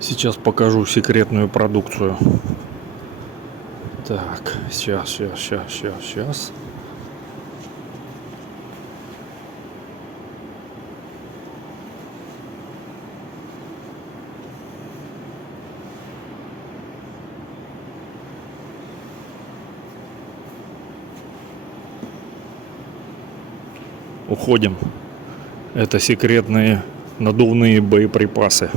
Сейчас покажу секретную продукцию. Так, сейчас. Уходим. Это секретные надувные боеприпасы.